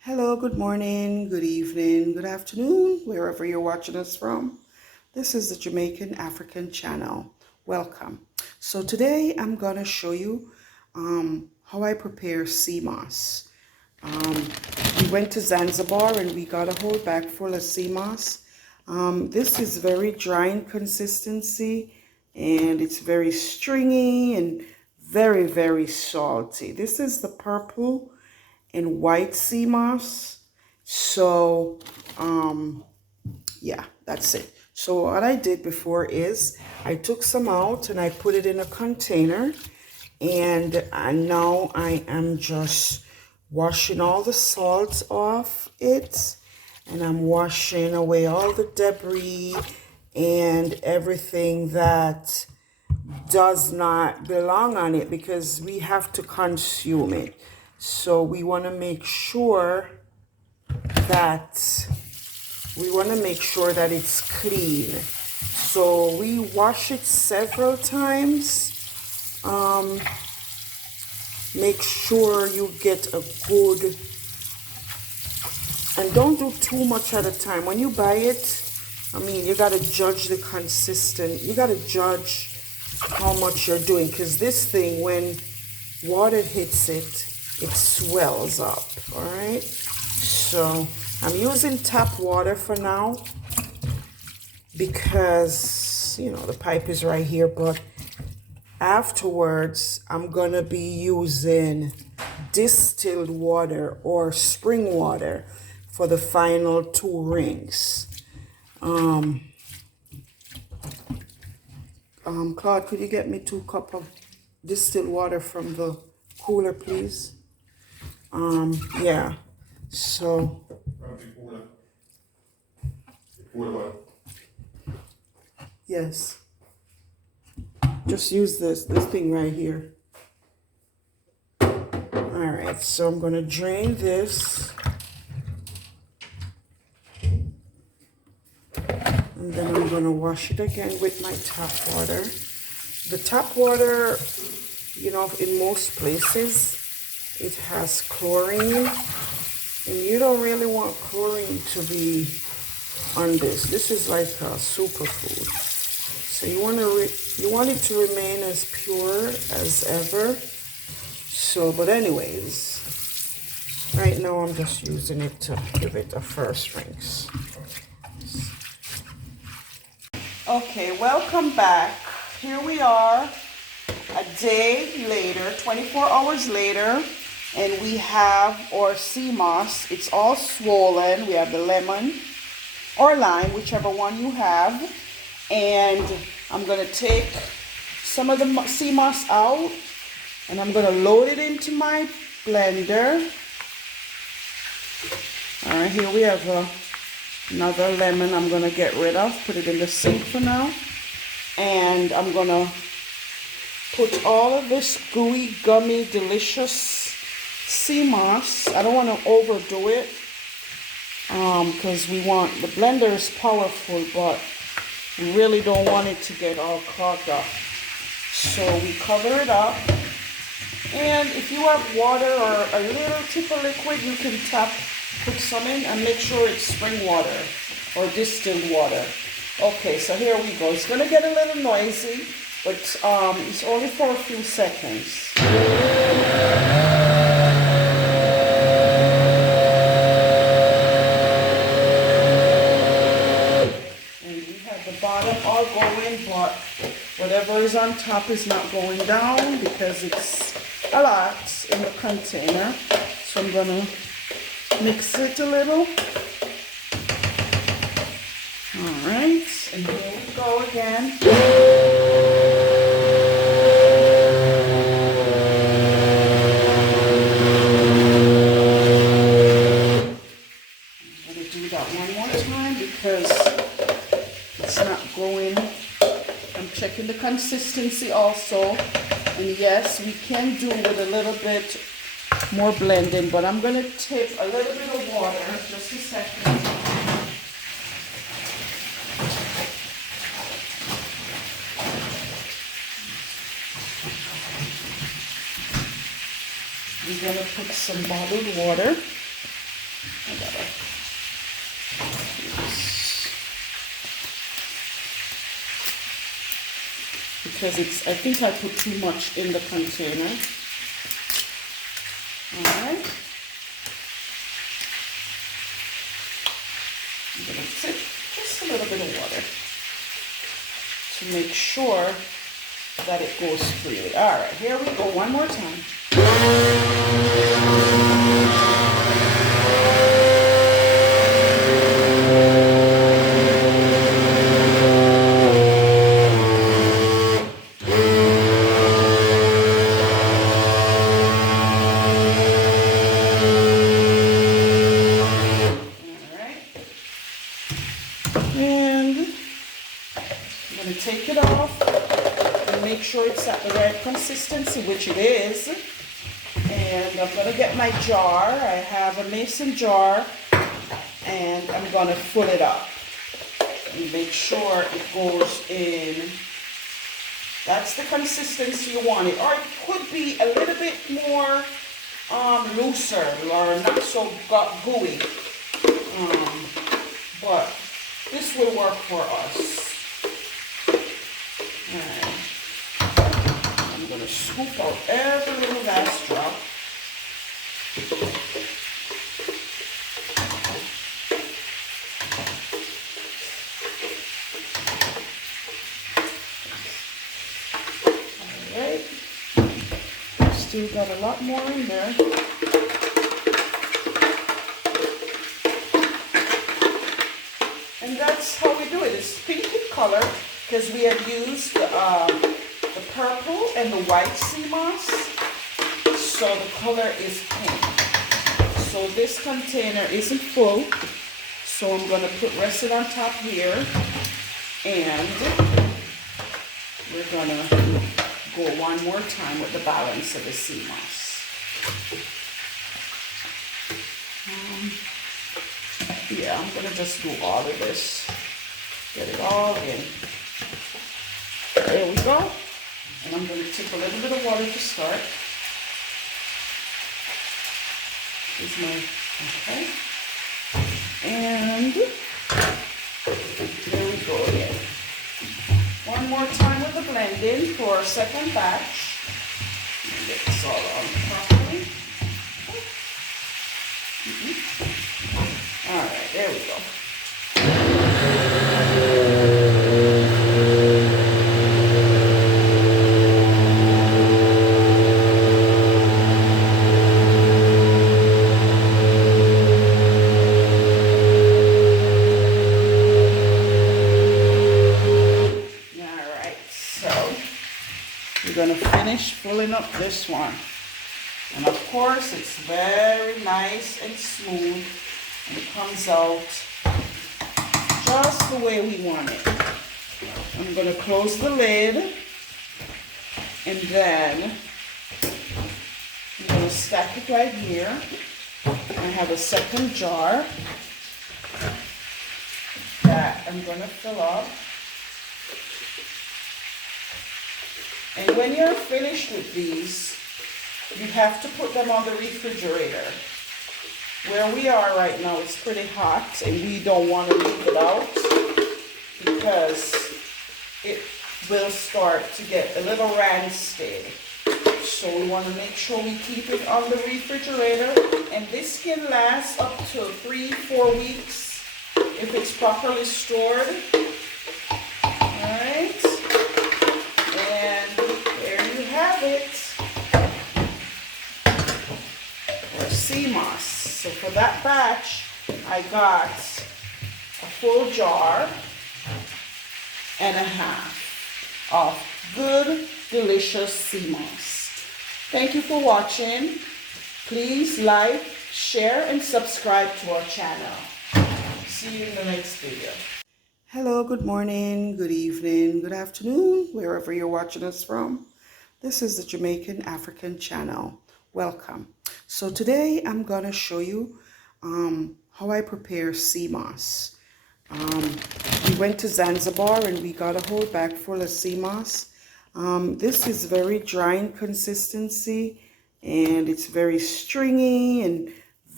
Hello, good morning, good evening, good afternoon, wherever you're watching us from. This is the Jamaican African channel. Welcome. So today I'm going to show you how I prepare sea moss. We went to Zanzibar and we got a whole bag full of sea moss. This is very dry in consistency and it's very stringy and very, very salty. This is the purple and white sea moss. So yeah, that's it. So what I did before is I took some out and I put it in a container, and now I am just washing all the salt off it, and I'm washing away all the debris and everything that does not belong on it, because we have to consume it. So we want to make sure that it's clean. So we wash it several times. Make sure you get a good, and don't do too much at a time. When you buy it, you got to judge you got to judge how much you're doing, because this thing, when water hits it, it swells up. All right, so I'm using tap water for now because the pipe is right here, but afterwards I'm gonna be using distilled water or spring water for the final two rings. Claude, could you get me 2 cups of distilled water from the cooler, please? Yeah. So yes. Just use this thing right here. All right, so I'm gonna drain this. And then I'm gonna wash it again with my tap water. The tap water, in most places, it has chlorine. And you don't really want chlorine to be on this. This is like a superfood. So you want it to remain as pure as ever. So, but anyways, right now I'm just using it to give it a first rinse. Okay, welcome back. Here we are a day later, 24 hours later, and we have our sea moss. It's all swollen. We have the lemon or lime, whichever one you have. And I'm going to take some of the sea moss out, and I'm going to load it into my blender. All right, here we have another lemon I'm going to get rid of. Put it in the sink for now. And I'm going to put all of this gooey, gummy, delicious sea moss. I don't want to overdo it because the blender is powerful, but we really don't want it to get all clogged up. So we cover it up. And if you have water or a little tip of liquid, you can put some in, and make sure it's spring water or distilled water. Okay, so here we go. It's going to get a little noisy, but it's only for a few seconds. And we have the bottom all going, but whatever is on top is not going down because it's a lot in the container. So I'm going to mix it a little. All right, and here we go again. I'm going to do that one more time because it's not going. I'm checking the consistency also. And yes, we can do with a little bit more blending, but I'm going to tip a little bit of water. Just a second. I'm going to put some bottled water. I gotta because it's, I think I put too much in the container. Alright. I'm gonna tip just a little bit of water to make sure that it goes freely. Alright, here we go one more time. Take it off and make sure it's at the right consistency, which it is. And I'm going to get my jar. I have a mason jar, and I'm going to fill it up and make sure it goes in. That's the consistency you want it. Or it could be a little bit more looser or not so gooey. But this will work for us. Alright, I'm going to scoop out every little last drop. Alright, still got a lot more in there. And that's how we do it. It's pink in color, because we have used the purple and the white sea moss, so the color is pink. So this container isn't full, so I'm going to put rest it on top here, and we're going to go one more time with the balance of the sea moss. Yeah, I'm going to just do all of this, get it all in. There we go. And I'm going to tip a little bit of water to start. Here's my, okay. And there we go again. One more time with the blending for our second batch. Get this all on properly. All right, there we go. Filling up this one, and of course it's very nice and smooth, and it comes out just the way we want it. I'm going to close the lid, and then I'm going to stack it right here. I have a second jar that I'm going to fill up. And when you're finished with these, you have to put them on the refrigerator. Where we are right now, it's pretty hot, and we don't want to leave it out because it will start to get a little rancid. So we want to make sure we keep it on the refrigerator, and this can last up to 3-4 weeks if it's properly stored. Alright, and there you have it, our sea moss. So for that batch, I got a full jar and a half of good, delicious sea moss. Thank you for watching. Please like, share, and subscribe to our channel. See you in the next video. Hello, good morning, good evening, good afternoon, wherever you're watching us from. This is the Jamaican African channel. Welcome. So today I'm going to show you how I prepare sea moss. We went to Zanzibar and we got a whole bag full of sea moss. This is very dry in consistency, and it's very stringy and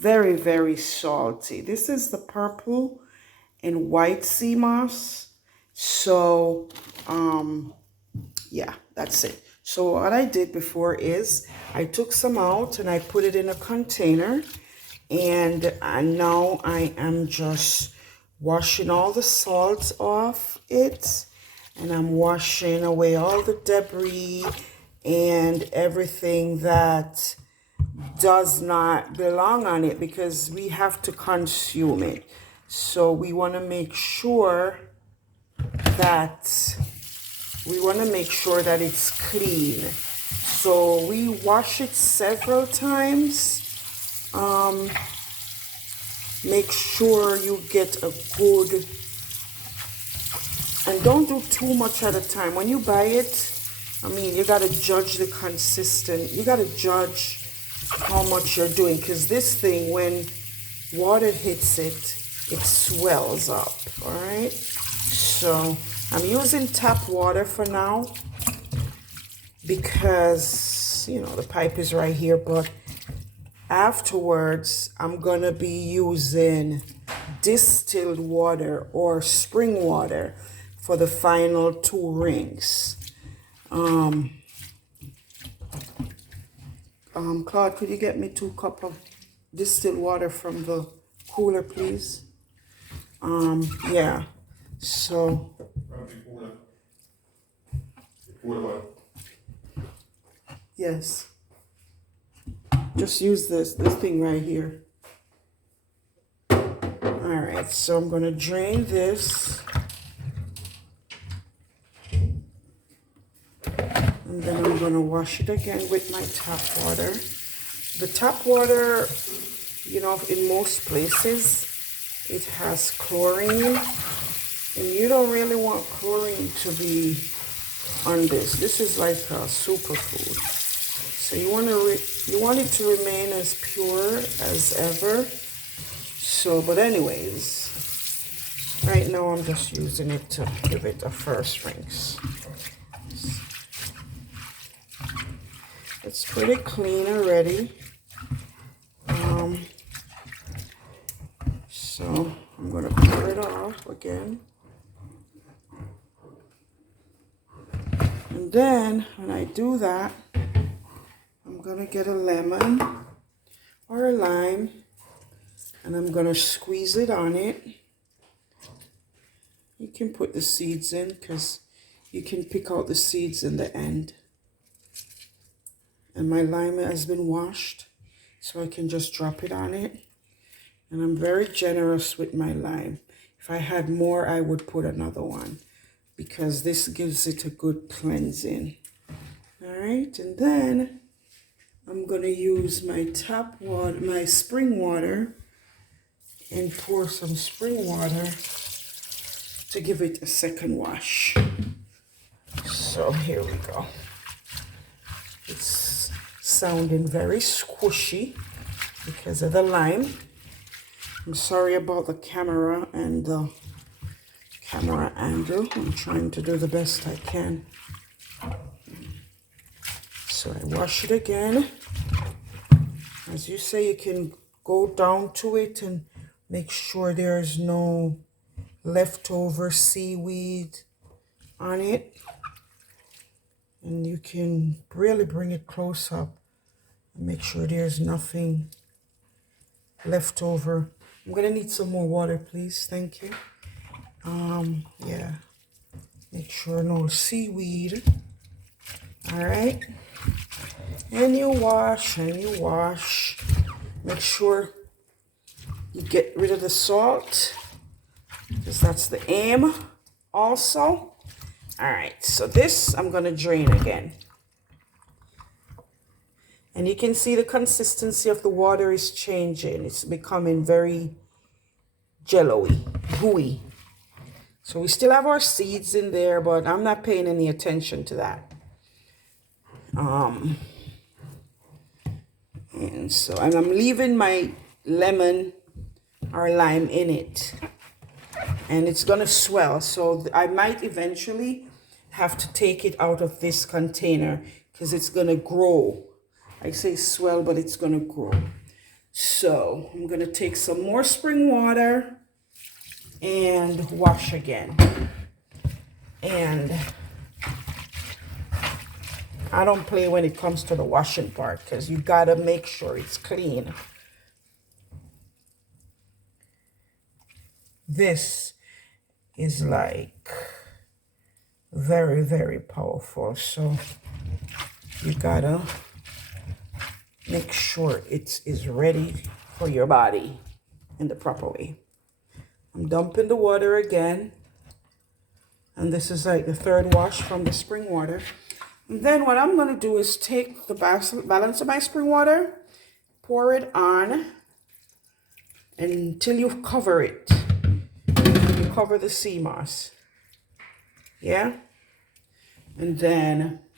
very, very salty. This is the purple and white sea moss. So, yeah, that's it. So what I did before is I took some out and I put it in a container, and now I am just washing all the salt off it, and I'm washing away all the debris and everything that does not belong on it, because we have to consume it. So we want to make sure that it's clean. So we wash it several times. Make sure you get a good, and don't do too much at a time. When you buy it, I mean, you got to judge the you got to judge how much you're doing, because this thing, when water hits it, it swells up. All right, so I'm using tap water for now because, you know, the pipe is right here, but afterwards I'm gonna be using distilled water or spring water for the final 2 rings. Claude, could you get me 2 cups of distilled water from the cooler, please? Yeah, so yes, just use this thing right here. All right, so I'm gonna drain this, and then I'm gonna wash it again with my tap water. The tap water, you know, in most places it has chlorine, and you don't really want chlorine to be on this. This is like a superfood, so you want it to remain as pure as ever. So, but anyways, right now I'm just using it to give it a first rinse. It's pretty clean already. So I'm gonna pour it off again. And then when I do that, I'm gonna get a lemon or a lime, and I'm gonna squeeze it on it. You can put the seeds in, because you can pick out the seeds in the end. And my lime has been washed, so I can just drop it on it. And I'm very generous with my lime. If I had more, I would put another one, because this gives it a good cleansing. All right, and then I'm gonna use my tap water, my spring water, and pour some spring water to give it a second wash. So here we go. It's sounding very squishy because of the lime. I'm sorry about the camera and the camera angle. I'm trying to do the best I can. So I wash it again. As you say, you can go down to it and make sure there's no leftover seaweed on it. And you can really bring it close up and make sure there's nothing left over. I'm gonna need some more water, please. Thank you. Yeah. Make sure no seaweed. All right. And you wash and you wash. Make sure you get rid of the salt, because that's the aim also. All right, so this I'm gonna drain again. And you can see the consistency of the water is changing. It's becoming very jello-y, gooey. So we still have our seeds in there, but I'm not paying any attention to that. And so, and I'm leaving my lemon or lime in it. And it's gonna swell, so I might eventually have to take it out of this container, because it's gonna grow. I say swell, but it's gonna grow. So I'm gonna take some more spring water and wash again. And I don't play when it comes to the washing part because you gotta make sure it's clean. This is like very, very powerful. So you gotta make sure it is ready for your body in the proper way. I'm dumping the water again. And this is like the third wash from the spring water. And then what I'm going to do is take the balance of my spring water, pour it on until you cover it. You cover the sea moss. Yeah? And then